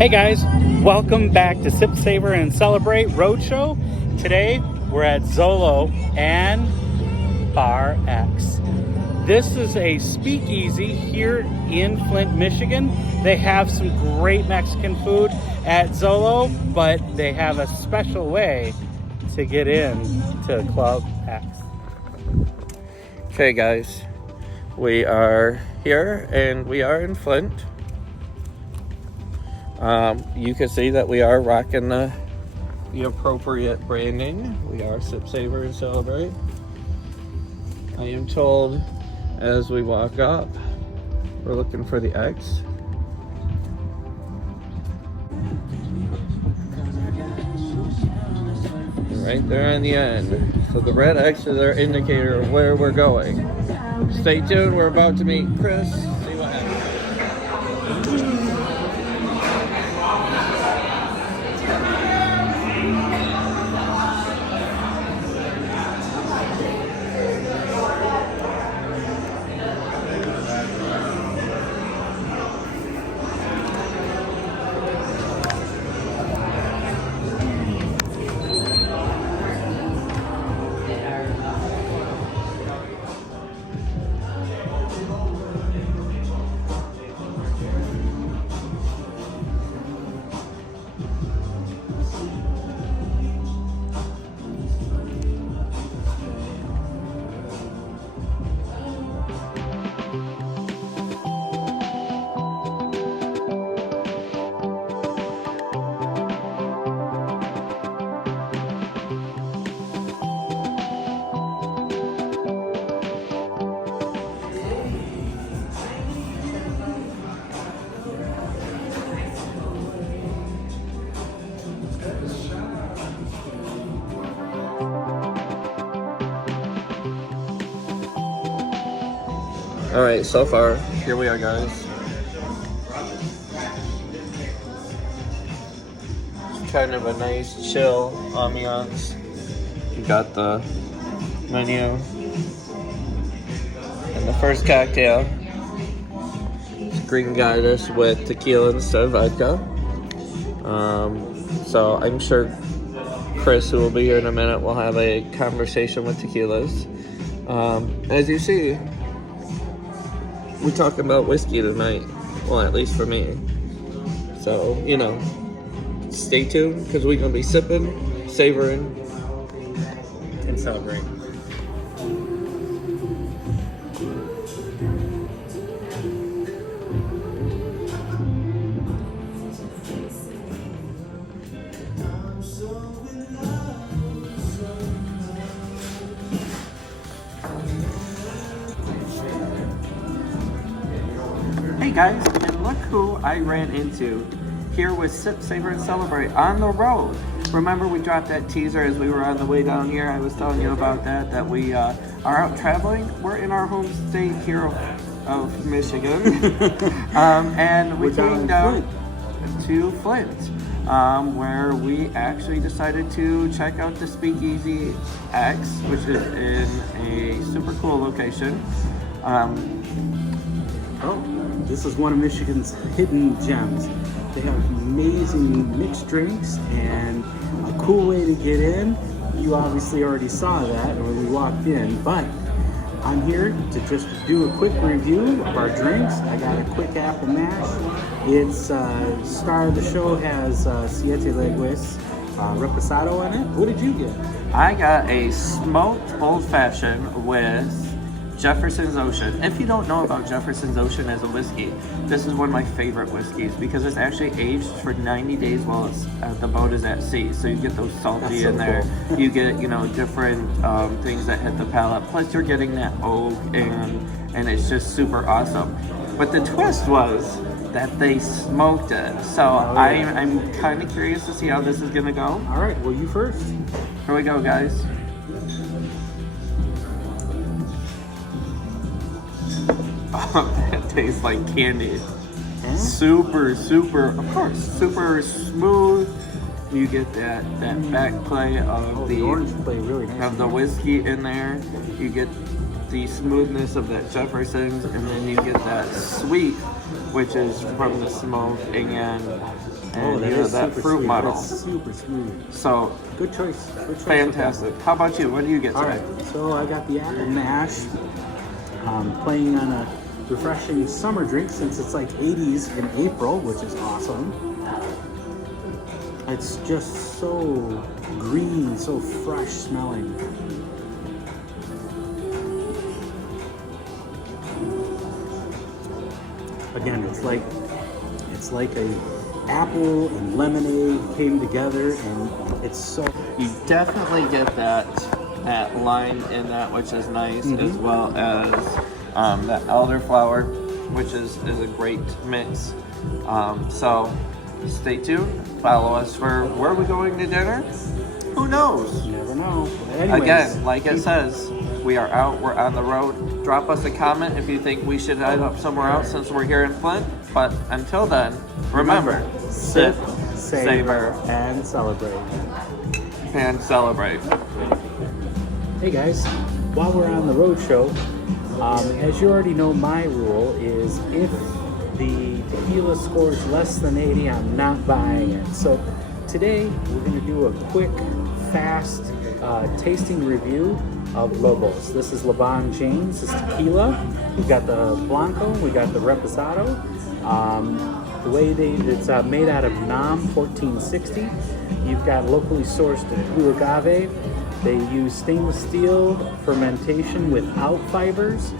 Hey guys, welcome back to Sip, Savor, and Celebrate Roadshow. Today we're at Xolo and Bar X. This is a speakeasy here in Flint, Michigan. They have some great Mexican food at Xolo, but they have a special way to get in to Club X. Okay guys, we are here and we are in Flint. You can see that we are rocking the appropriate branding. We are Sip, Savor, and Celebrate. I am told as we walk up, we're looking for the X. Right there on the end. So the red X is our indicator of where we're going. Stay tuned, we're about to meet Chris. See what happens. All right, so far, here we are, guys. It's kind of a nice, chill ambiance. You got the menu and the first cocktail. Green Goddess with tequila instead of vodka. So I'm sure Chris, who will be here in a minute, will have a conversation with tequilas. As you see, we're talking about whiskey tonight. Well, at least for me. So, you know, stay tuned because we're going to be sipping, savoring, and celebrating. Hey guys, and look who I ran into here with Sip, Savor, and Celebrate on the road. Remember we dropped that teaser as we were on the way down here. I was telling you about that we are out traveling. We're in our home state here of Michigan. And we came down to Flint, where we actually decided to check out the Speakeasy X, which is in a super cool location. This is one of Michigan's hidden gems. They have amazing mixed drinks and a cool way to get in. You obviously already saw that when we walked in, but I'm here to just do a quick review of our drinks. I got a quick apple mash. It's star of the show has Siete Legues Reposado in it. What did you get? I got a smoked old-fashioned with Jefferson's Ocean. If you don't know about Jefferson's Ocean as a whiskey, this is one of my favorite whiskeys because it's actually aged for 90 days while it's, the boat is at sea. So you get those salty in there. Cool. You get, you know, different things that hit the palate. Plus you're getting that oak and it's just super awesome. But the twist was that they smoked it. So I'm kind of curious to see how this is gonna go. All right, well you first. Here we go, guys. Oh, that tastes like candy. Super, of course, super smooth. You get that back play of the orange play really nice. Of the whiskey in there. You get the smoothness of that Jefferson's, and then you get that sweet which is from the smoke and Oh, that you know, is that super fruit sweet. muddle. That's super smooth. So Good choice. Good choice. fantastic. How about you? What do you get All today? right, so I got the apple mash, playing on a refreshing summer drink since it's like 80s in April, which is awesome. It's just so green, so fresh smelling. Again, it's like a apple and lemonade came together, and it's so. You definitely get that lime in that, which is nice, as well as that elderflower, which is a great mix. So stay tuned. Follow us for where we're going to dinner. Who knows? You never know. But anyways, Again, like it says, we are out. We're on the road. Drop us a comment if you think we should head up somewhere else since we're here in Flint. But until then, remember, sip, savor, and celebrate. and celebrate. Hey guys, while we're on the roadshow, as you already know, my rule is if the tequila scores less than 80, I'm not buying it. So today we're going to do a quick, fast tasting review of Lobos. This is LeBron James. It's tequila. We've got the Blanco. We got the Reposado. The way it's made out of Nam 1460. You've got locally sourced blue agave. They use stainless steel fermentation without fibers.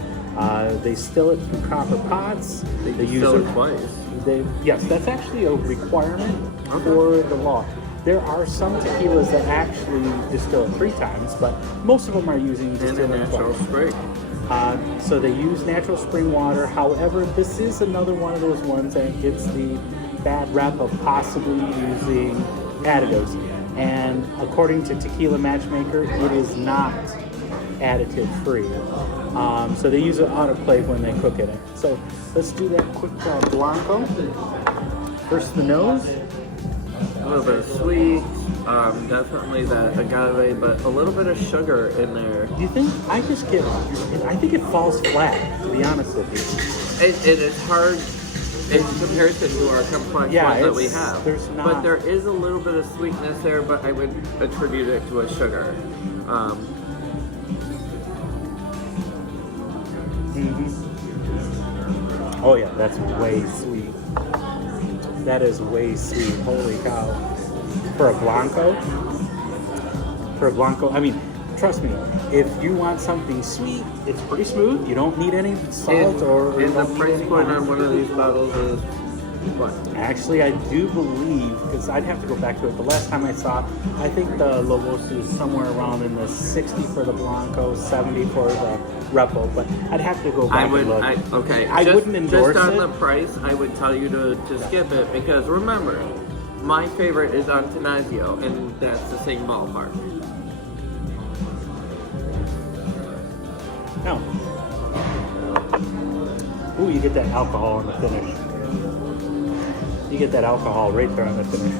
They still it through copper pots. They use Still it twice. Yes, that's actually a requirement for the law. There are some tequilas that actually distill it 3 times, but most of them are using distilling natural twice. spring. So they use natural spring water. However, this is another one of those ones that gets the bad rep of possibly using additives. And according to Tequila Matchmaker, it is not additive free. So they use an autoclave when they cook it. So let's do that quick Blanco. First the nose. A little bit of sweet, definitely that agave, but a little bit of sugar in there. Do you think? I think it falls flat, to be honest with you. It is hard in comparison to our complex ones that we have. But there is a little bit of sweetness there, but I would attribute it to a sugar. Oh yeah, that's way sweet. That is way sweet. Holy cow. For a Blanco, I mean, trust me, if you want something sweet, it's pretty smooth. You don't need any salt or And the price point on one of these bottles is what? Actually, I do believe, because I'd have to go back to it. The last time I saw, I think the Lobos is somewhere around in the 60 for the Blanco, 70 for the Repo, but I'd have to go back and look. I wouldn't endorse just on it. the price, I would tell you to skip it, because remember, my favorite is on Tenazio, and that's the same ballpark. No. Ooh, you get that alcohol in the finish. You get that alcohol right there on the finish.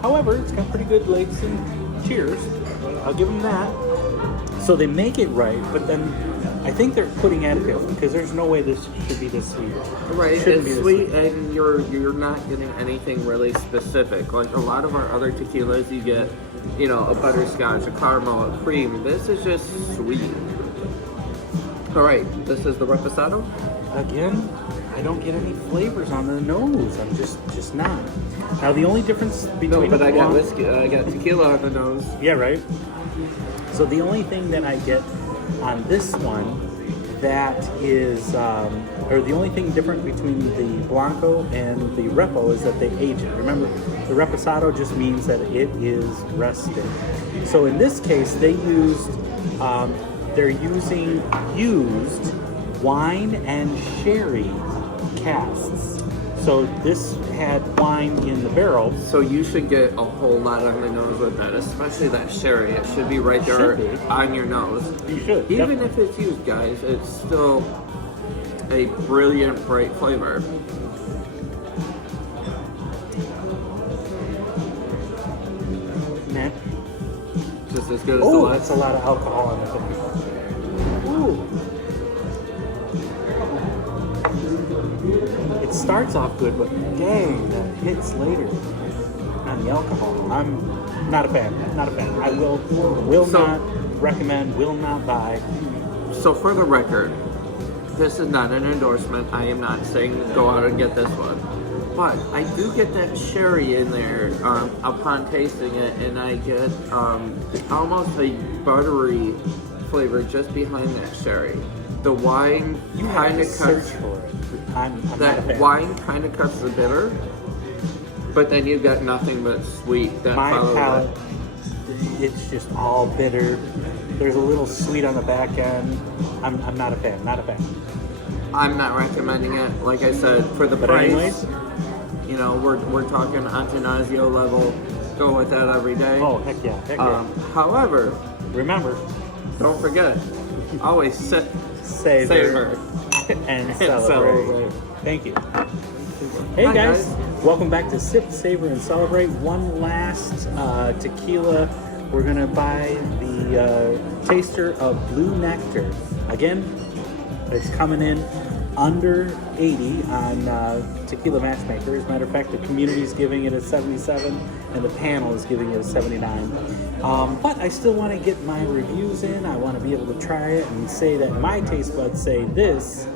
However, it's got pretty good legs and cheers. I'll give them that. So they make it right, but then I think they're putting additives because there's no way this should be this sweet. Right, It's it's sweet, and you're not getting anything really specific. Like a lot of our other tequilas, you get, a butterscotch, a caramel, a cream. This is just sweet. All right, this is the Reposado. Again, I don't get any flavors on the nose. I'm just not. Now the only difference between I got whiskey. I got tequila on the nose. Yeah, right. So the only thing that I get on this one that is, or the only thing different between the Blanco and the Repo is that they age it. Remember, the Reposado just means that it is rested. So in this case, they're using used wine and sherry casks. So this had wine in the barrel. So you should get a whole lot on the nose with that, especially that sherry. It should be right there on your nose. You should. Even if it's used, guys, it's still a brilliant, bright flavor. Man. Just as good as the Oh, last. that's a lot of alcohol in the finish. Ooh. It's starts off good, but dang, that hits later on the alcohol. I'm not a fan. Not a fan. I will not recommend, will not buy. So for the record, this is not an endorsement. I am not saying go out and get this one. But I do get that sherry in there upon tasting it, and I get almost a buttery flavor just behind that sherry. The wine kind of cuts. For it. I'm not a That fan. wine kind of cuts the bitter, but then you've got nothing but sweet that My follows palate, it. it's just all bitter. There's a little sweet on the back end. I'm not a fan. Not a fan. I'm not recommending it. Like I said, for the But price, anyways, you know, we're talking Antanasio level. Go with that every day. oh heck yeah, heck yeah. However, Remember, don't forget, always savor and celebrate. Thank you. Hey Hi, guys. guys. Welcome back to Sip, Savor, and Celebrate. One last tequila. We're gonna buy the taster of Blue Nectar. Again, it's coming in under 80 on Tequila Matchmaker. As a matter of fact, the community is giving it a 77 and the panel is giving it a 79. But I still want to get my reviews in. I want to be able to try it and say that my taste buds say this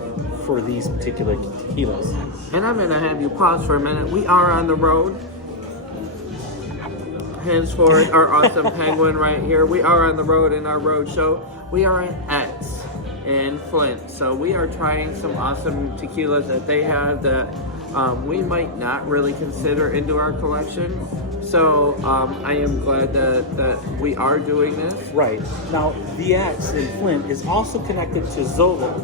for these particular tequilas. And I'm gonna have you pause for a minute. We are on the road. Henceforth, our awesome penguin right here. We are on the road in our road show. We are at X in Flint. So we are trying some awesome tequilas that they have that we might not really consider into our collection. So I am glad that we are doing this. Right. Now, the X in Flint is also connected to Xolo.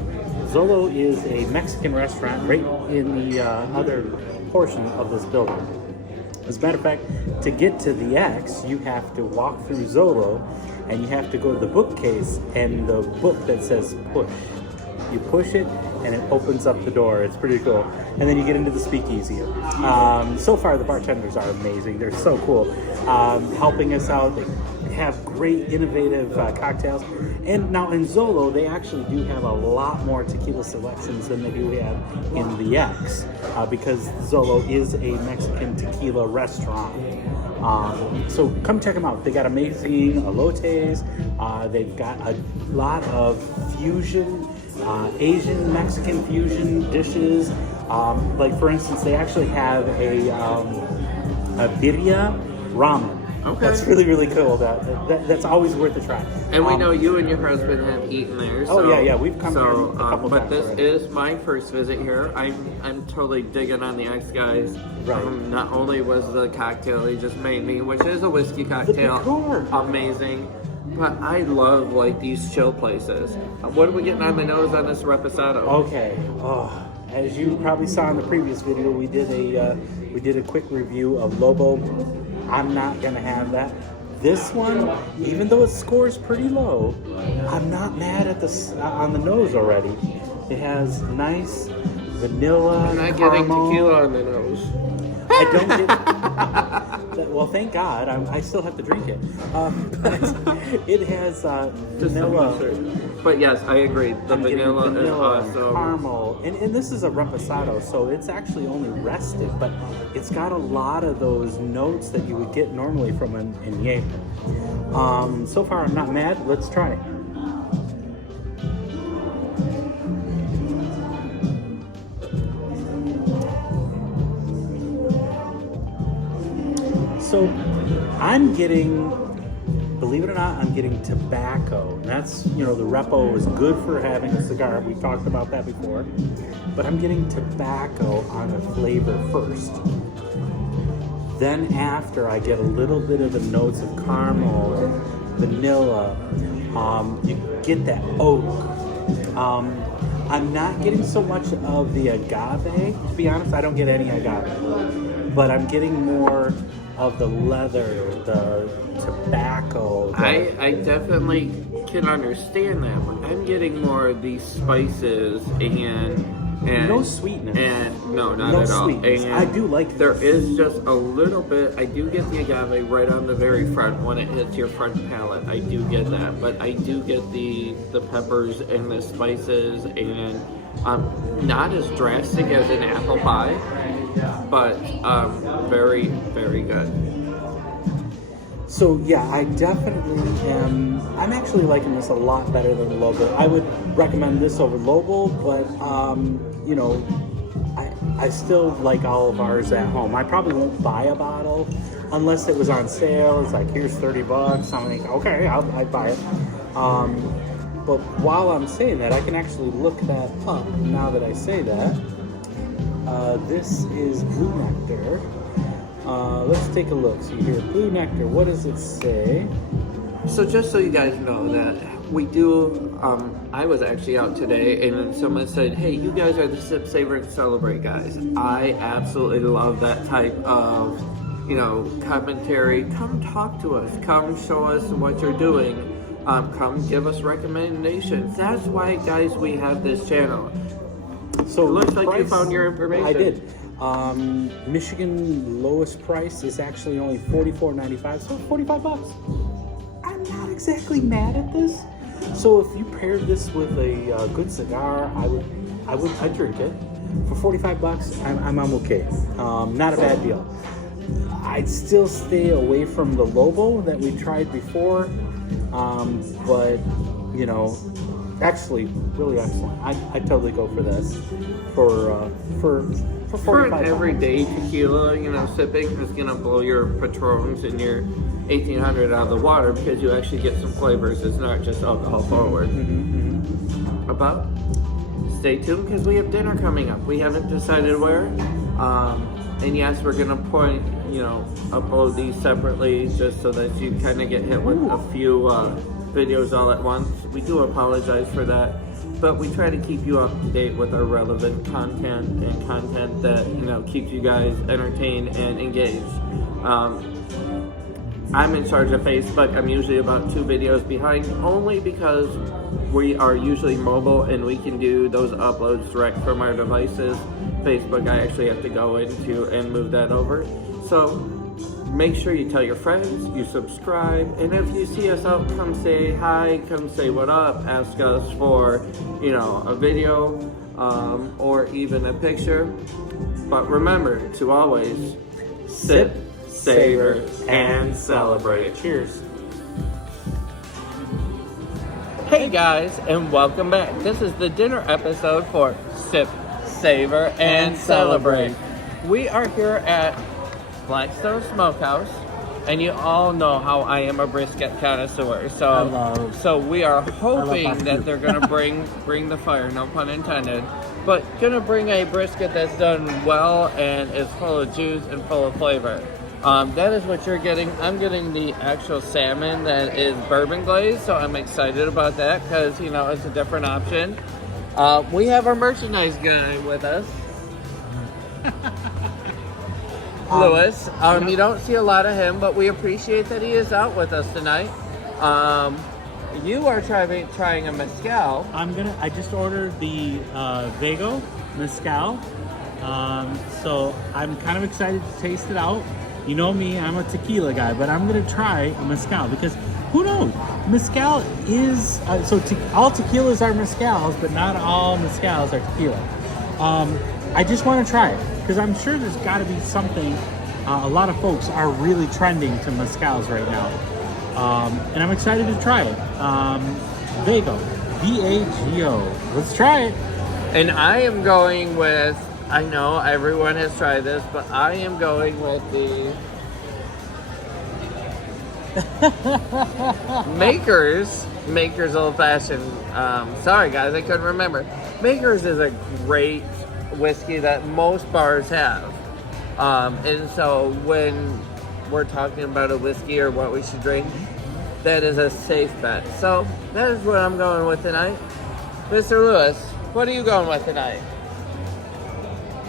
Xolo is a Mexican restaurant right in the other portion of this building. As a matter of fact, to get to the X, you have to walk through Xolo, and you have to go to the bookcase and the book that says push. You push it, and it opens up the door. It's pretty cool. And then you get into the speakeasy. So far, the bartenders are amazing. They're so cool, helping us out. They have great, innovative cocktails. And now in Xolo, they actually do have a lot more tequila selections than they do have in the X, because Xolo is a Mexican tequila restaurant. So come check them out. They got amazing elotes. They've got a lot of fusion, Asian Mexican fusion dishes. Like for instance, they actually have a birria ramen. Okay. That's really, really cool. That's always worth a try. And we know you and your husband have eaten there. So, Oh yeah, we've come here a couple but times this already. is my first visit here. I'm totally digging on the X guys. Right. Not only was the cocktail he just made me, which is a whiskey cocktail, decor. amazing. But I love like these chill places. What are we getting on the nose on this reposado? Okay. Oh, as you probably saw in the previous video, we did a quick review of Lobo. I'm not gonna have that. This one, even though it scores pretty low, I'm not mad at on the nose already. It has nice vanilla, I'm not caramel. getting tequila on the nose. I don't get. Well, thank God. I still have to drink it. But it has vanilla. But yes, I agree. The I'm getting vanilla is awesome. caramel, and this is a reposado, so it's actually only rested, but it's got a lot of those notes that you would get normally from an añejo. So far, I'm not mad. Let's try it. So I'm getting, believe it or not, I'm getting tobacco. And that's, the Repo is good for having a cigar. We've talked about that before. But I'm getting tobacco on the flavor first. Then after, I get a little bit of the notes of caramel or vanilla. You get that oak. I'm not getting so much of the agave. To be honest, I don't get any agave. But I'm getting more of the leather, the tobacco. I definitely can understand that, but I'm getting more of these spices and no sweetness. And no, not No at all. sweetness. And I do like there is just a little bit. I do get the agave right on the very front when it hits your front palate. I do get that, but I do get the peppers and the spices and Not as drastic as an apple pie, but very, very good. So yeah, I definitely am. I'm actually liking this a lot better than Lobo. I would recommend this over Lobo, but you know, I still like all of ours at home. I probably won't buy a bottle unless it was on sale. It's like, here's $30. I'm like, okay, I'd buy it. But while I'm saying that, I can actually look that up now that I say that. This is Blue Nectar. Let's take a look. So here, Blue Nectar, what does it say? So just so you guys know that we do, I was actually out today and someone said, hey, you guys are the Sip, Savor, and Celebrate guys. I absolutely love that type of, you know, commentary. Come talk to us. Come show us what you're doing. Come give us recommendations. That's why, guys, we have this channel. So it looks like you found your information. I did. Michigan lowest price is actually only $44.95, so $45. I'm not exactly mad at this. So if you paired this with a good cigar, I'd drink it. For $45, I'm okay. Not a bad deal. I'd still stay away from the Lobo that we tried before, but you know, actually really excellent. I'd totally go for this for $45. For an everyday tequila, you know, sipping is gonna blow your Patrons and your 1800 out of the water because you actually get some flavors. It's not just alcohol forward. About stay tuned because we have dinner coming up. We haven't decided where. And yes, we're gonna upload these separately just so that you kind of get hit with a few videos all at once. We do apologize for that, but we try to keep you up to date with our relevant content and content that, you know, keeps you guys entertained and engaged. I'm in charge of Facebook. I'm usually about 2 videos behind, only because we are usually mobile and we can do those uploads direct from our devices. Facebook, I actually have to go into and move that over. So make sure you tell your friends, you subscribe, and if you see us out, come say hi, come say what up, ask us for, you know, a video or even a picture. But remember to always sip, savor, and celebrate. Cheers. Hey guys, and welcome back. This is the dinner episode for Sip, Savor, and Celebrate. We are here at Blackstone Smokehouse, and you all know how I am a brisket connoisseur. So we are hoping that they're gonna bring the fire, no pun intended, but gonna bring a brisket that's done well and is full of juice and full of flavor. That is what you're getting. I'm getting the actual salmon that is bourbon glazed, so I'm excited about that because, you know, it's a different option. We have our merchandise guy with us. Lewis. You don't see a lot of him, but we appreciate that he is out with us tonight. You are trying a Mezcal. I just ordered the Vago Mezcal. So I'm kind of excited to taste it out. You know me, I'm a tequila guy, but I'm gonna try a Mezcal because who knows? Mezcal is, all tequilas are Mezcals, but not all Mezcals are tequila. I just want to try it because I'm sure there's got to be something. A lot of folks are really trending to Mezcals right now. And I'm excited to try it. Vago, V-A-G-O. Let's try it. And I am going with, I know everyone has tried this, but I am going with the Maker's Old Fashioned. Sorry guys, I couldn't remember. Maker's is a great whiskey that most bars have. And so when we're talking about a whiskey or what we should drink, that is a safe bet. So that is what I'm going with tonight. Mr. Lewis, what are you going with tonight?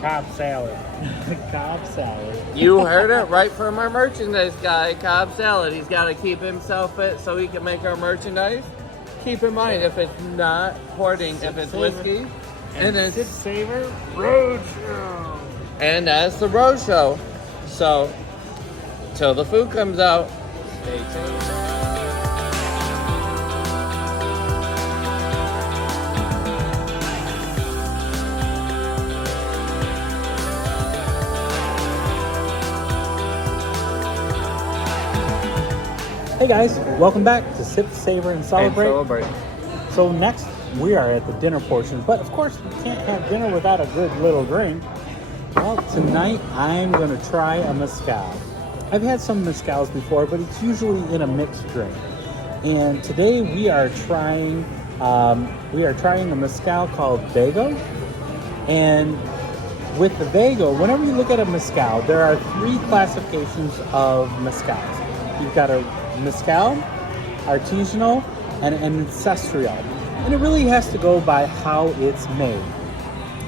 Cobb salad. Cobb salad. You heard it right from our merchandise guy, Cobb Salad. He's got to keep himself fit so he can make our merchandise. Keep in mind, if it's not hoarding, if it's whiskey, and it's Sip, Savor, roadshow. And that's the roadshow. So, till the food comes out, stay tuned. Hey guys, welcome back to Sip, Savor, and Celebrate. Celebrate. So next, we are at the dinner portion, but of course, we can't have dinner without a good little drink. Well, tonight I'm going to try a mezcal. I've had some mezcals before, but it's usually in a mixed drink. And today we are trying a mezcal called Vego. And with the Vego, whenever you look at a mezcal, there are 3 classifications of mezcals. You've got a mezcal, artisanal, and an ancestral. And it really has to go by how it's made.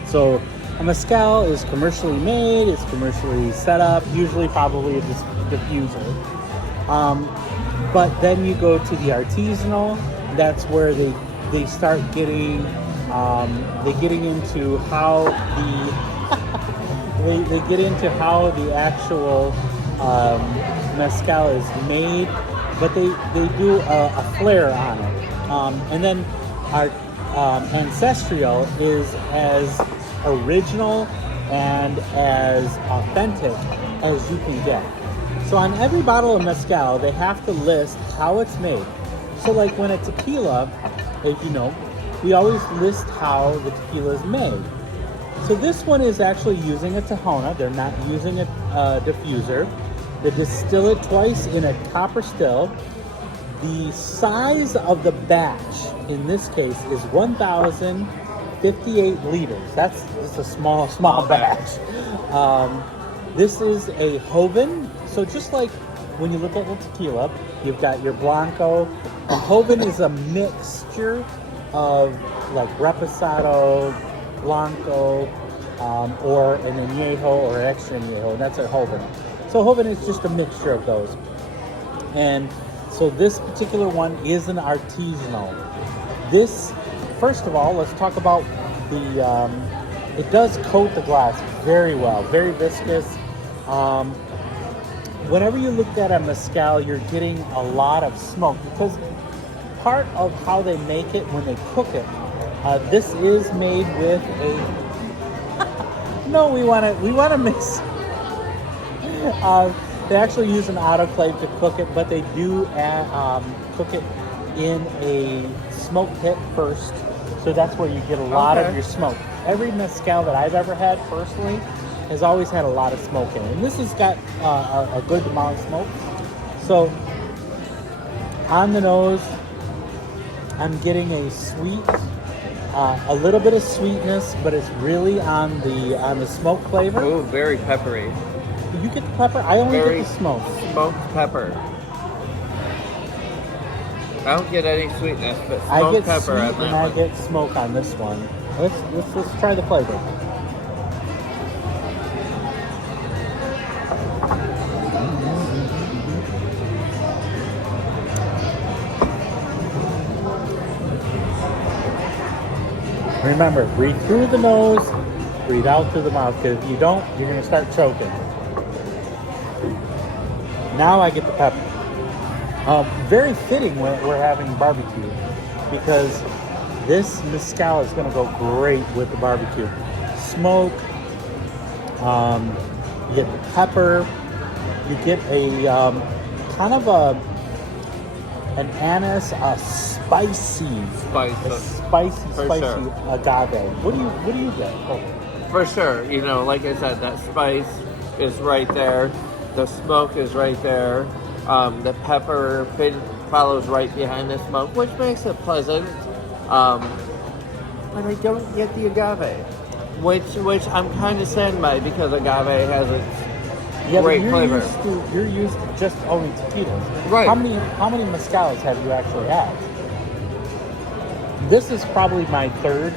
So a mezcal is commercially made, it's commercially set up, usually probably a diffuser. But then you go to the artisanal, that's where they start getting into how the they get into how the actual mezcal is made, but they do a flair on it. And then our ancestral is as original and as authentic as you can get. So on every bottle of mezcal, they have to list how it's made. So like when a tequila, if you know, we always list how the tequila is made. So this one is actually using a Tahona. They're not using a diffuser. They distill it twice in a copper still. The size of the batch in this case is 1,058 liters. That's just a small batch. This is a Joven. So just like when you look at the tequila, you've got your Blanco. A Joven is a mixture of like Reposado, Blanco, or an Añejo or extra Añejo. That's a Joven. So Joven is just a mixture of those. And so this particular one is an artisanal. This, first of all, let's talk about the, it does coat the glass very well, very viscous. Whenever you look at a mezcal, you're getting a lot of smoke because part of how they make it when they cook it, this is made with a, no, we want to mix, they actually use an autoclave to cook it, but they do cook it in a smoke pit first. So that's where you get a lot of your smoke. Every mezcal that I've ever had personally has always had a lot of smoke in it. And this has got a good amount of smoke. So on the nose, I'm getting a sweet, a little bit of sweetness, but it's really on the smoke flavor. Ooh, very peppery. You get the pepper? I only get the smoke. Smoked pepper. I don't get any sweetness, but smoked I get pepper sweet on that and one. I get smoke on this one. Let's try the flavor. Remember, breathe through the nose, breathe out through the mouth, because if you don't, you're going to start choking. Now I get the pepper. Very fitting when we're having barbecue, because this mezcal is going to go great with the barbecue. Smoke, you get the pepper, you get a kind of an anise, a spicy agave. What do you get? Oh. For sure, you know, like I said, that spice is right there. The smoke is right there. The pepper follows right behind the smoke, which makes it pleasant. But I don't get the agave, which I'm kind of saddened by, because agave has its great flavor. You're used to just only tequilas. Right. How many mezcals have you actually had? This is probably my third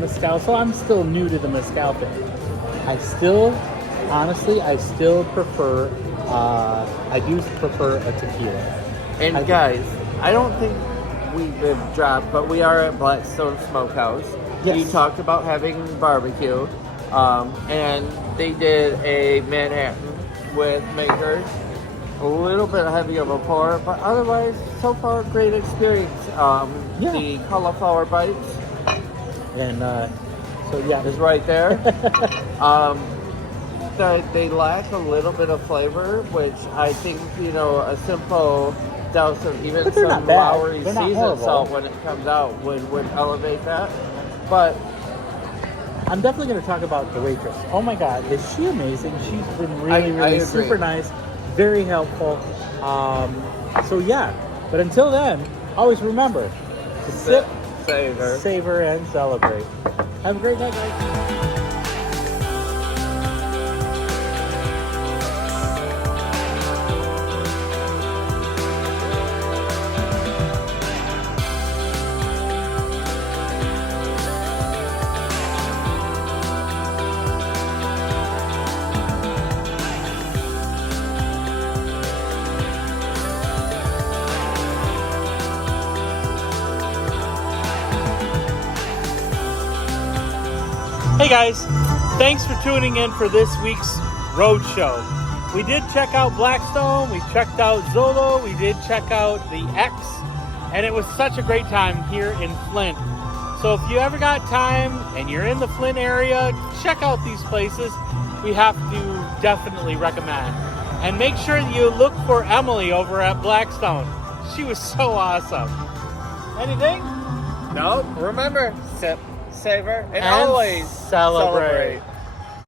mezcal, so I'm still new to the mezcal thing. Honestly, I still prefer, I do prefer a tequila. And guys, I don't think we've been dropped, but we are at Blackstone Smokehouse. Yes. You talked about having barbecue, and they did a Manhattan with makers. A little bit heavy of a pour, but otherwise, so far, great experience. The cauliflower bites. And so yeah, is right there. that they lack a little bit of flavor, which I think, you know, a simple douse of even But they're some not bad. Lowry They're not seasoned horrible. salt when it comes out would elevate that. But I'm definitely going to talk about the waitress. Oh my God, is she amazing? She's been really, I really agree. super nice, very helpful. So yeah, but until then, always remember to sip, savor. savor, and celebrate. Have a great night, guys. Hey guys, thanks for tuning in for this week's roadshow. We did check out Blackstone, we checked out Xolo, we did check out the X, and it was such a great time here in Flint. So if you ever got time and you're in the Flint area, check out these places. We have to definitely recommend. And make sure that you look for Emily over at Blackstone. She was so awesome. Anything? No, remember, sip, savor, and And always celebrate.